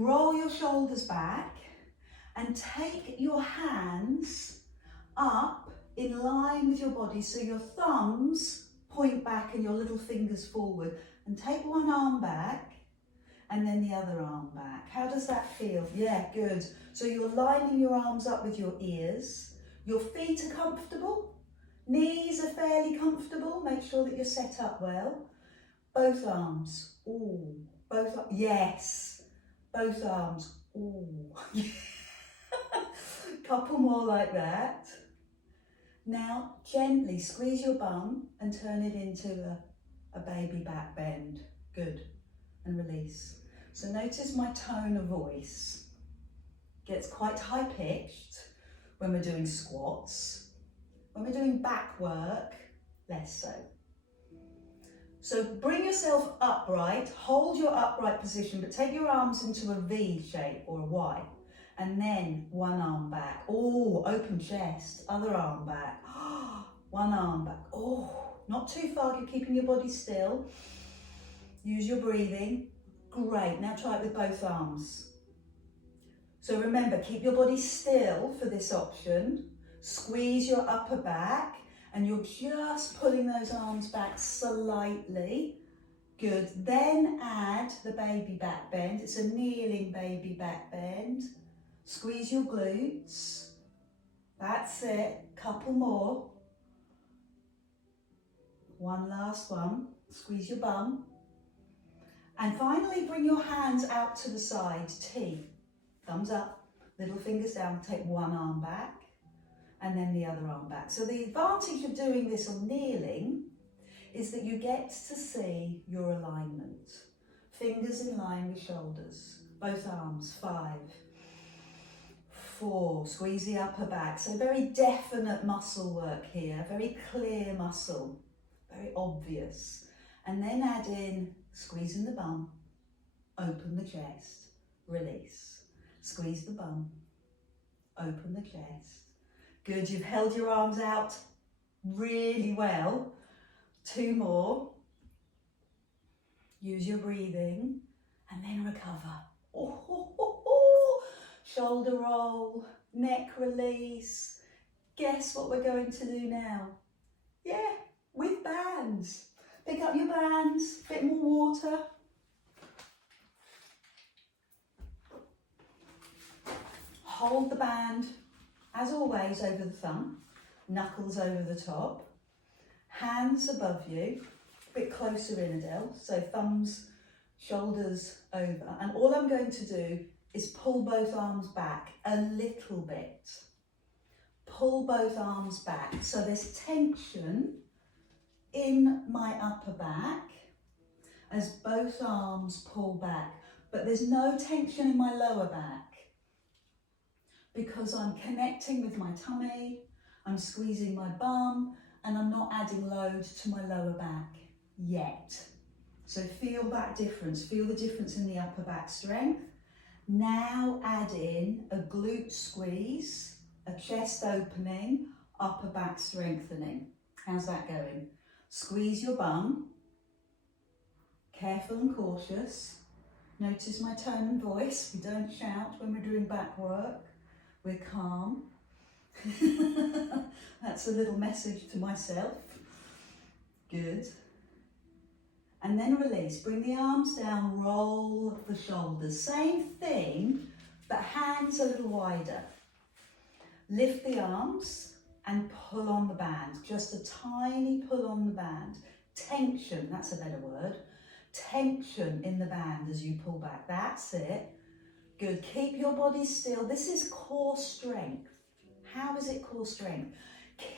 Roll your shoulders back and take your hands up in line with your body, so your thumbs point back and your little fingers forward, and take one arm back and then the other arm back. How does that feel? Yeah, good. So you're lining your arms up with your ears. Your feet are comfortable. Knees are fairly comfortable. Make sure that you're set up well. Both arms. Ooh. Yes. Both arms. Ooh. Couple more like that. Now gently squeeze your bum and turn it into a baby back bend. Good. And release. So notice my tone of voice gets quite high pitched when we're doing squats. When we're doing back work, less so. So bring yourself upright, hold your upright position, but take your arms into a V shape or a Y, and then one arm back. Oh, open chest, other arm back. One arm back. Oh, not too far, you're keeping your body still. Use your breathing. Great, now try it with both arms. So remember, keep your body still for this option. Squeeze your upper back, and you're just pulling those arms back slightly. Good. Then add the baby back bend. It's a kneeling baby back bend. Squeeze your glutes. That's it. Couple more. One last one. Squeeze your bum. And finally, bring your hands out to the side, T. Thumbs up, little fingers down, take one arm back, and then the other arm back. So the advantage of doing this on kneeling is that you get to see your alignment. Fingers in line with shoulders, both arms, 5, 4, squeeze the upper back. So very definite muscle work here, very clear muscle, very obvious. And then add in squeezing the bum, open the chest, release. Squeeze the bum, open the chest. Good, you've held your arms out really well. 2 more. Use your breathing and then recover. Shoulder roll, neck release. Guess what we're going to do now? Yeah, with bands. Pick up your bands, bit more water. Hold the band, as always, over the thumb, knuckles over the top, hands above you, a bit closer in, Adele, so thumbs, shoulders over. And all I'm going to do is pull both arms back a little bit. Pull both arms back. So there's tension in my upper back as both arms pull back, but there's no tension in my lower back because I'm connecting with my tummy, I'm squeezing my bum, and I'm not adding load to my lower back yet. So feel that difference, feel the difference in the upper back strength. Now add in a glute squeeze, a chest opening, upper back strengthening. How's that going? Squeeze your bum, careful and cautious. Notice my tone and voice. We don't shout when we're doing back work. We're calm. That's a little message to myself. Good. And then release. Bring the arms down, roll the shoulders. Same thing, but hands a little wider. Lift the arms and pull on the band. Just a tiny pull on the band. Tension, that's a better word. Tension in the band as you pull back. That's it. Good. Keep your body still. This is core strength. How is it core strength?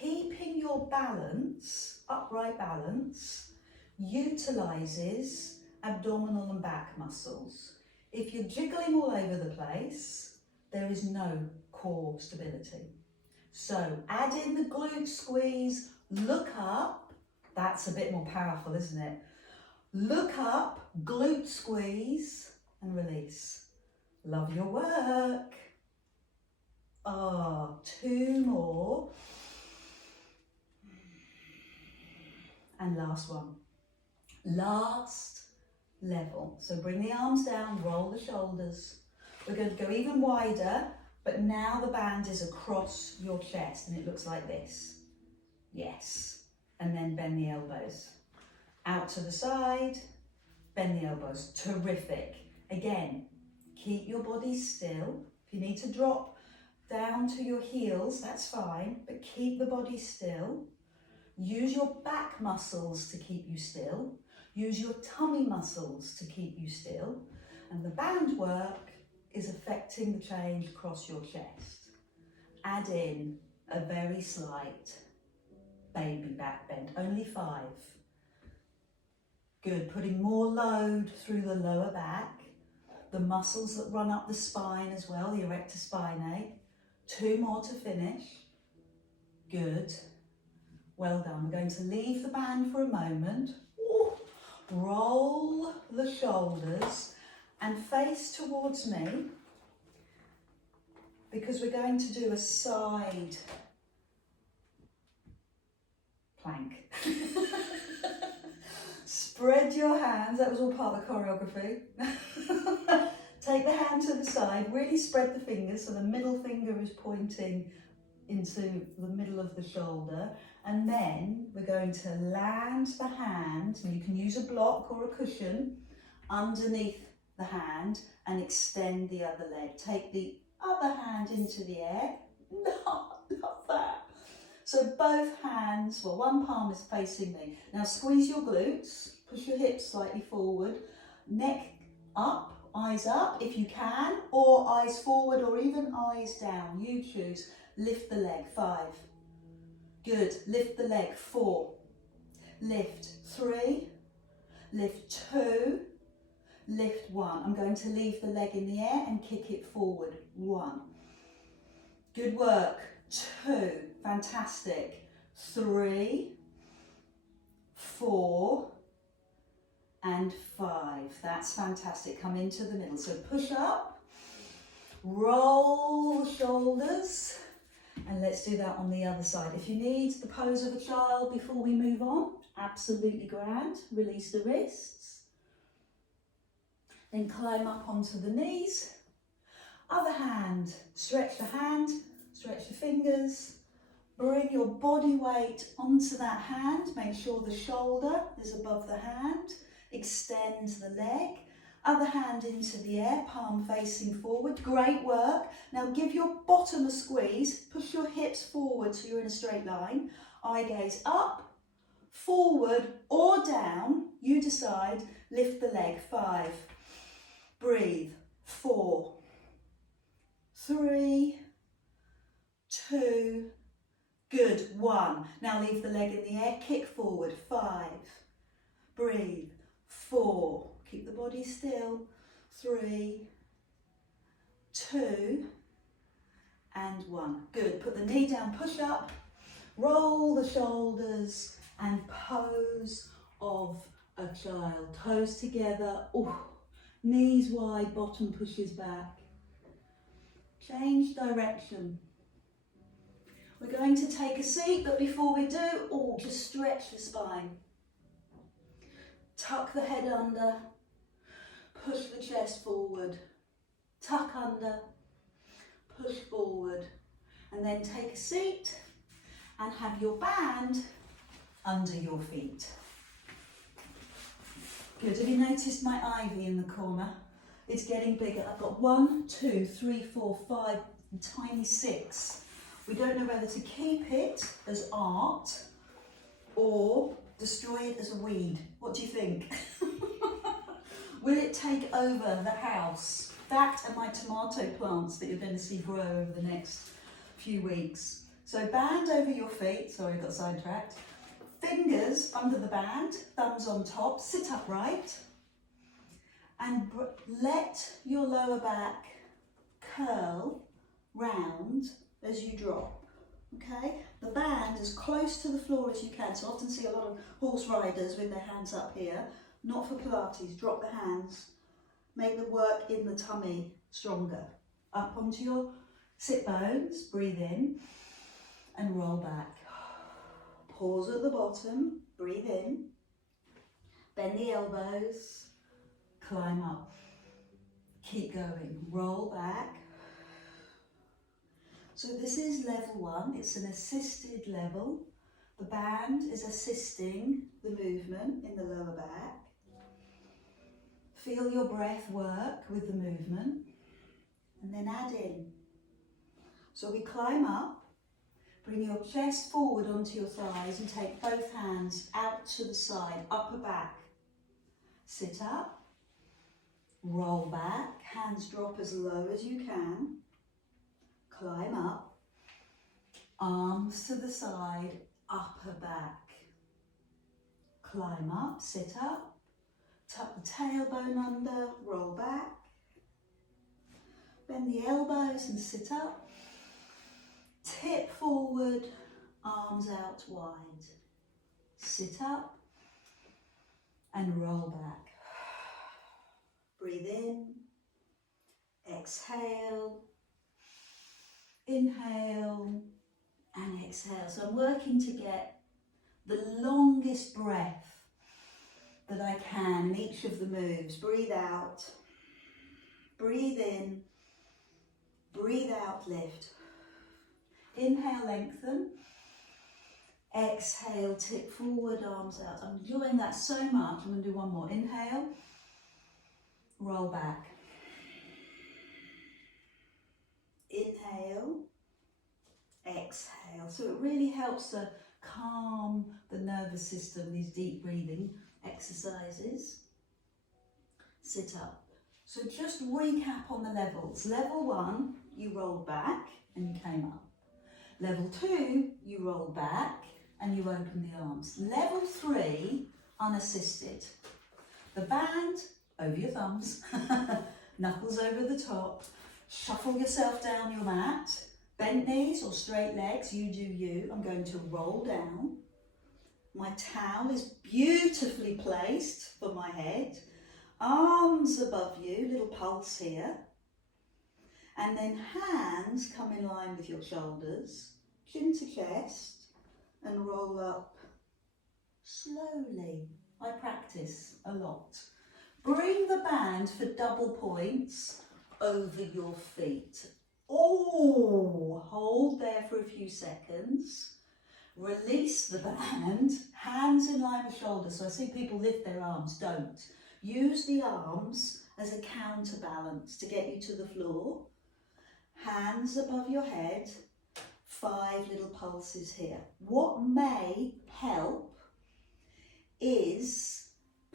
Keeping your balance, upright balance, utilizes abdominal and back muscles. If you're jiggling all over the place, there is no core stability. So add in the glute squeeze, look up. That's a bit more powerful, isn't it? Look up, glute squeeze, and release. Love your work. 2 more. And last one. Last level. So bring the arms down, roll the shoulders, We're going to go even wider, but now the band is across your chest and it looks like this. Yes. And then bend the elbows. Out to the side, bend the elbows. Terrific. Again, keep your body still. If you need to drop down to your heels, that's fine, but keep the body still. Use your back muscles to keep you still. Use your tummy muscles to keep you still. And the band work is affecting the change across your chest. Add in a very slight baby back bend, only 5. Good, putting more load through the lower back, the muscles that run up the spine as well, the erector spinae. 2 more to finish. Good. Well done. We're going to leave the band for a moment. Ooh. Roll the shoulders and face towards me, because we're going to do a side plank. Spread your hands, that was all part of the choreography. Take the hand to the side, really spread the fingers so the middle finger is pointing into the middle of the shoulder, and then we're going to land the hand, and you can use a block or a cushion underneath the hand and extend the other leg. Take the other hand into the air. Love that. So both hands, well, one palm is facing me. Now squeeze your glutes, push your hips slightly forward, neck up, eyes up if you can, or eyes forward, or even eyes down, you choose. Lift the leg, 5. Good, lift the leg, 4. Lift, 3. Lift, 2. Lift, 1. I'm going to leave the leg in the air and kick it forward, 1. Good work, 2. Fantastic. 3, 4, and 5. That's fantastic. Come into the middle. So push up, roll the shoulders, and let's do that on the other side. If you need the pose of a child before we move on, absolutely grand. Release the wrists. Then climb up onto the knees. Other hand, stretch the hand, stretch the fingers. Bring your body weight onto that hand. Make sure the shoulder is above the hand. Extend the leg. Other hand into the air, palm facing forward. Great work. Now give your bottom a squeeze. Push your hips forward so you're in a straight line. Eye gaze up, forward or down. You decide. Lift the leg. 5. Breathe. 4, 3, 2, good. 1. Now leave the leg in the air. Kick forward. 5. Breathe. 4. Keep the body still. 3, 2, and 1. Good. Put the knee down, push up, roll the shoulders, and pose of a child. Toes together. Ooh. Knees wide, bottom pushes back. Change direction. We're going to take a seat, but before we do, just stretch the spine. Tuck the head under. Push the chest forward, tuck under, push forward, and then take a seat and have your band under your feet. Good, have you noticed my ivy in the corner? It's getting bigger. I've got 1, 2, 3, 4, 5, and tiny 6. We don't know whether to keep it as art or destroy it as a weed. What do you think? Will it take over the house? That and my tomato plants that you're going to see grow over the next few weeks. So band over your feet. Sorry, I got sidetracked. Fingers under the band, thumbs on top. Sit upright. And let your lower back curl round as you drop. Okay? The band as close to the floor as you can. So I often see a lot of horse riders with their hands up here. Not for Pilates, drop the hands. Make the work in the tummy stronger. Up onto your sit bones, breathe in and roll back. Pause at the bottom, breathe in. Bend the elbows, climb up. Keep going, roll back. So this is level 1, it's an assisted level. The band is assisting the movement in the lower back. Feel your breath work with the movement and then add in. So we climb up, bring your chest forward onto your thighs and take both hands out to the side, upper back. Sit up, roll back, hands drop as low as you can. Climb up, arms to the side, upper back. Climb up, sit up, tuck the tailbone under, roll back. Bend the elbows and sit up. Tip forward, arms out wide. Sit up and roll back. Breathe in, exhale, inhale and exhale. So I'm working to get the longest breath that I can in each of the moves. Breathe out, breathe in, breathe out, lift. Inhale, lengthen. Exhale, tip forward, arms out. I'm enjoying that so much. I'm going to do one more. Inhale, roll back. Inhale, exhale. So it really helps to calm the nervous system, these deep breathing exercises. Sit up. So just recap on the levels. Level 1, you rolled back and you came up. Level 2, you rolled back and you open the arms. Level 3, unassisted. The band over your thumbs, knuckles over the top, shuffle yourself down your mat, bent knees or straight legs, you do you. I'm going to roll down. My towel is beautifully placed for my head. Arms above you, little pulse here. And then hands come in line with your shoulders, chin to chest, and roll up slowly. I practice a lot. Bring the band for double points over your feet. Oh, hold there for a few seconds. Release the band, hands in line with shoulders. So I see people lift their arms, don't. Use the arms as a counterbalance to get you to the floor. Hands above your head, 5 little pulses here. What may help is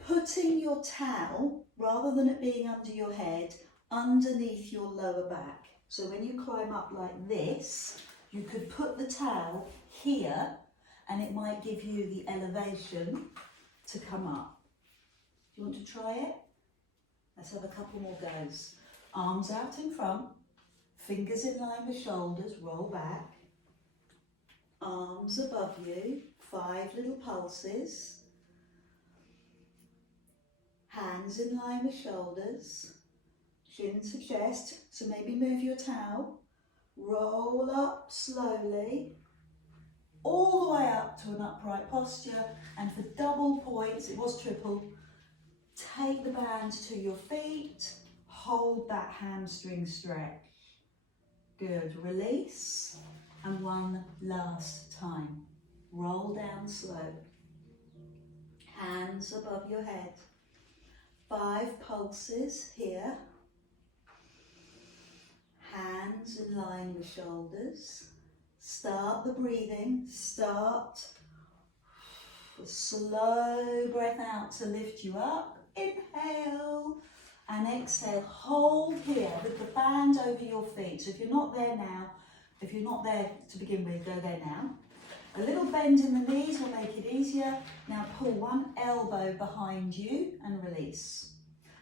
putting your towel, rather than it being under your head, underneath your lower back. So when you climb up like this, you could put the towel here and it might give you the elevation to come up. Do you want to try it? Let's have a couple more goes. Arms out in front, fingers in line with shoulders, roll back. Arms above you, 5 little pulses. Hands in line with shoulders, chin to chest, so maybe move your towel. Roll up slowly, all the way up to an upright posture, and for double points, it was triple, take the band to your feet, hold that hamstring stretch. Good, release, and one last time. Roll down slow, hands above your head. 5 pulses here. Hands in line with shoulders. Start the breathing. Start a slow breath out to lift you up. Inhale and exhale. Hold here with the band over your feet. So if you're not there now, if you're not there to begin with, go there now. A little bend in the knees will make it easier. Now pull one elbow behind you and release.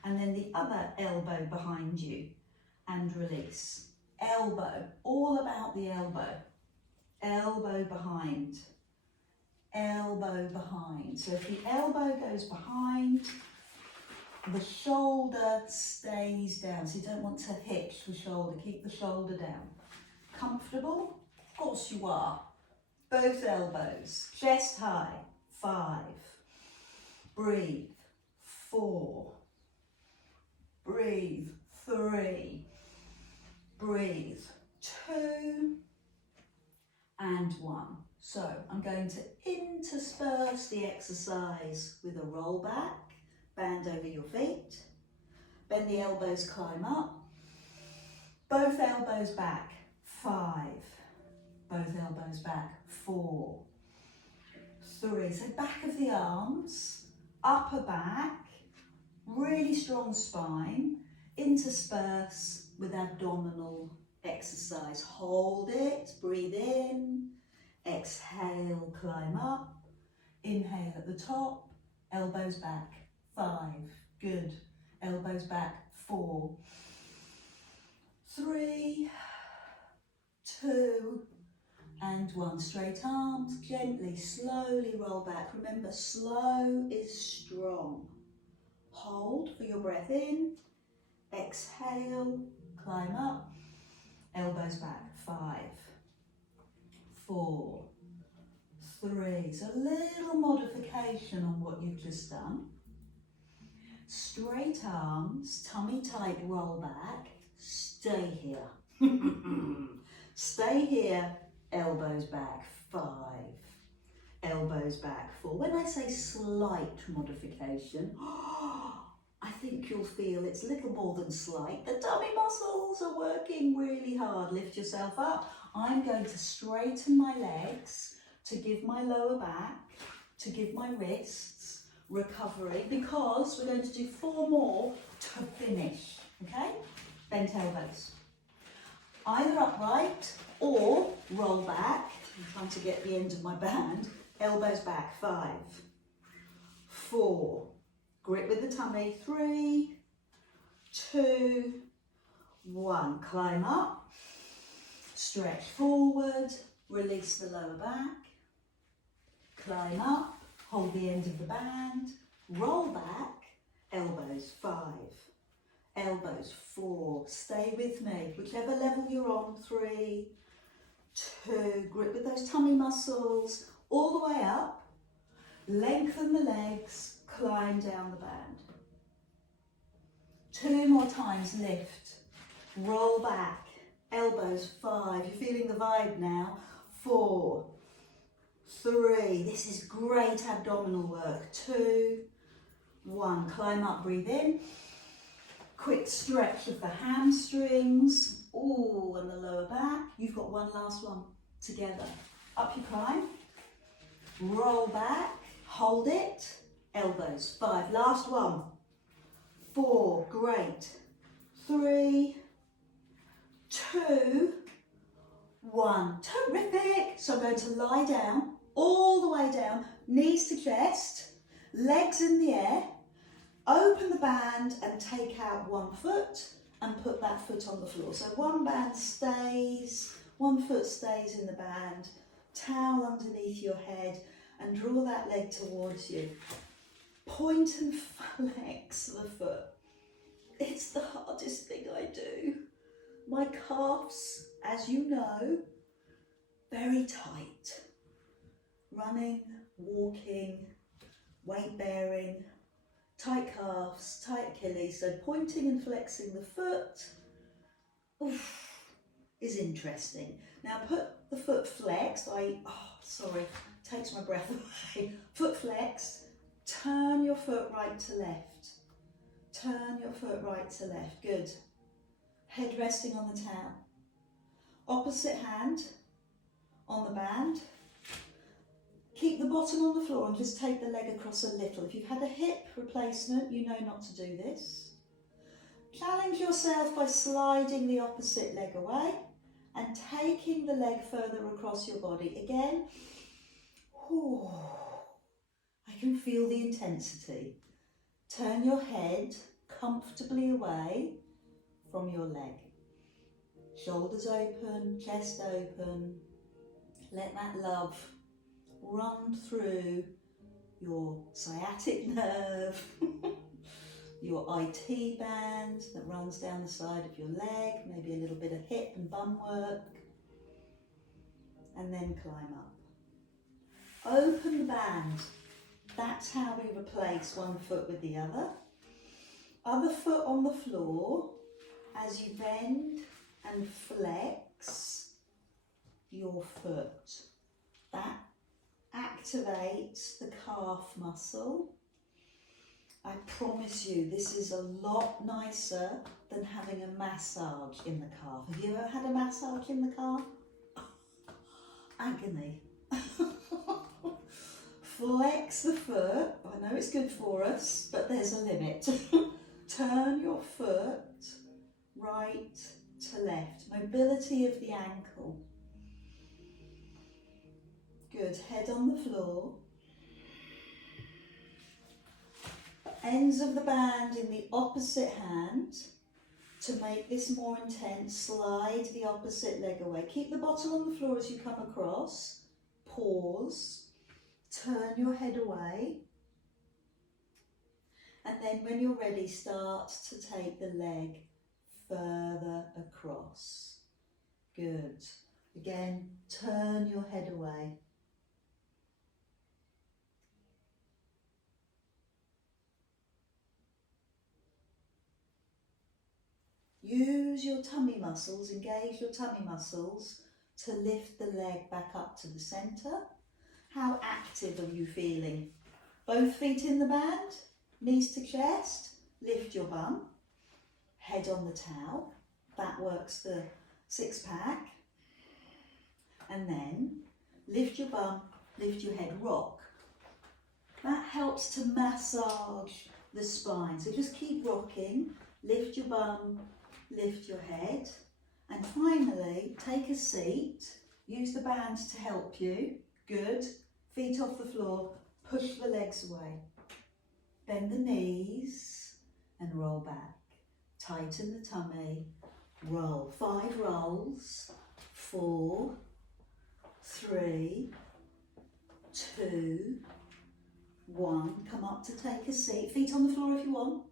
And then the other elbow behind you and release. Elbow, all about the elbow. Elbow behind. Elbow behind. So if the elbow goes behind, the shoulder stays down. So you don't want to hitch the shoulder. Keep the shoulder down. Comfortable? Of course you are. Both elbows, chest high, 5, breathe, 4, breathe, 3, breathe, 2, and 1. So I'm going to intersperse the exercise with a roll back, band over your feet, bend the elbows, climb up, both elbows back, 5, both elbows back, 4, 3, so back of the arms, upper back, really strong spine, intersperse with abdominal exercise. Hold it, breathe in, exhale, climb up, inhale at the top, elbows back, 5, good, elbows back, 4, 3, 2, and 1. Straight arms, gently, slowly roll back. Remember, slow is strong. Hold for your breath in, exhale, climb up, elbows back, 5, 4, 3. So a little modification on what you've just done. Straight arms, tummy tight, roll back, stay here. Stay here, elbows back, 5, elbows back, 4. When I say slight modification, I think you'll feel it's little more than slight. The tummy muscles are working really hard. Lift yourself up. I'm going to straighten my legs to give my lower back, to give my wrists recovery, because we're going to do 4 more to finish, okay? Bent elbows. Either upright or roll back. I'm trying to get the end of my band. Elbows back, 5, 4, grip with the tummy, 3, 2, 1. Climb up, stretch forward, release the lower back, climb up, hold the end of the band, roll back, elbows, 5, elbows, 4, stay with me, whichever level you're on, 3, 2, grip with those tummy muscles, all the way up, lengthen the legs, climb down the band. 2 more times, lift, roll back, elbows, 5, you're feeling the vibe now, 4, 3, this is great abdominal work, 2, 1, climb up, breathe in, quick stretch of the hamstrings, ooh, and the lower back. You've got one last one, together, up you climb, roll back, hold it, elbows, 5, last one, 4, great, 3, 2, 1, terrific. So I'm going to lie down, all the way down, knees to chest, legs in the air, open the band and take out one foot and put that foot on the floor. So one band stays, one foot stays in the band, towel underneath your head and draw that leg towards you. Point and flex the foot. It's the hardest thing I do. My calves, as you know, very tight. Running, walking, weight bearing, tight calves, tight Achilles. So pointing and flexing the foot is interesting. Now put the foot flexed, takes my breath away. Foot flexed, turn your foot right to left. Turn your foot right to left, good. Head resting on the towel. Opposite hand on the band. Keep the bottom on the floor and just take the leg across a little. If you've had a hip replacement, you know not to do this. Challenge yourself by sliding the opposite leg away and taking the leg further across your body. Again, I can feel the intensity. Turn your head comfortably away from your leg. Shoulders open, chest open. Let that love run through your sciatic nerve, your IT band that runs down the side of your leg, maybe a little bit of hip and bum work, and then climb up. Open the band. That's how we replace one foot with the other. Other foot on the floor, as you bend and flex your foot. That activates the calf muscle. I promise you, this is a lot nicer than having a massage in the calf. Have you ever had a massage in the calf? Agony. Flex the foot. I know it's good for us, but there's a limit. Turn your foot right to left. Mobility of the ankle. Good. Head on the floor. Ends of the band in the opposite hand. To make this more intense, slide the opposite leg away. Keep the bottom on the floor as you come across. Pause. Turn your head away. And then when you're ready, start to take the leg further across. Good. Again, turn your head away. Use your tummy muscles, engage your tummy muscles to lift the leg back up to the centre. How active are you feeling? Both feet in the band, knees to chest, lift your bum, head on the towel. That works the six pack. And then lift your bum, lift your head, rock. That helps to massage the spine. So just keep rocking, lift your bum, lift your head, and finally take a seat. Use the bands to help you. Good. Feet off the floor, push the legs away. Bend the knees and roll back. Tighten the tummy, roll. 5 rolls. 4, 3, 2, 1. Come up to take a seat. Feet on the floor if you want.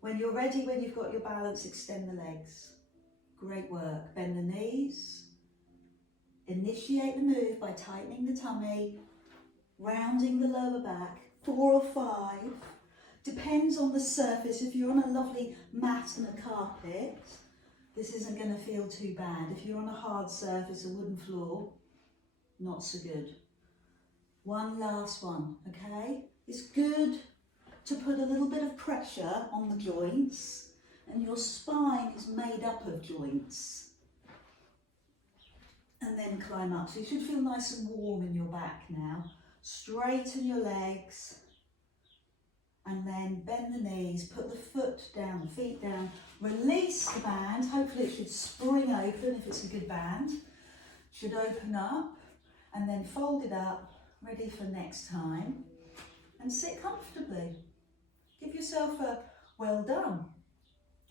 When you're ready, when you've got your balance, extend the legs. Great work. Bend the knees. Initiate the move by tightening the tummy, rounding the lower back. 4 or 5. Depends on the surface. If you're on a lovely mat and a carpet, this isn't going to feel too bad. If you're on a hard surface, a wooden floor, not so good. One last one, okay? It's good to put a little bit of pressure on the joints, and your spine is made up of joints. And then climb up. So you should feel nice and warm in your back now. Straighten your legs, and then bend the knees, put the foot down, the feet down, release the band. Hopefully it should spring open if it's a good band. Should open up, and then fold it up, ready for next time. And sit comfortably. Give yourself a well done.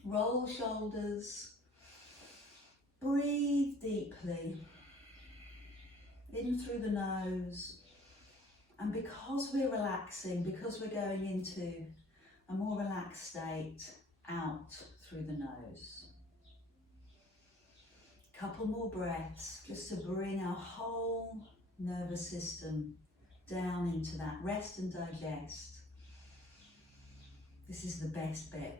Roll shoulders. Breathe deeply. In through the nose. And because we're relaxing, because we're going into a more relaxed state, out through the nose. Couple more breaths just to bring our whole nervous system down into that rest and digest. This is the best bit.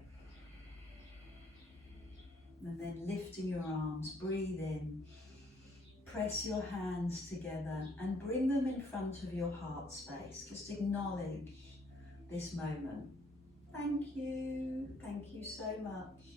And then lifting your arms, breathe in. Press your hands together and bring them in front of your heart space. Just acknowledge this moment. Thank you so much.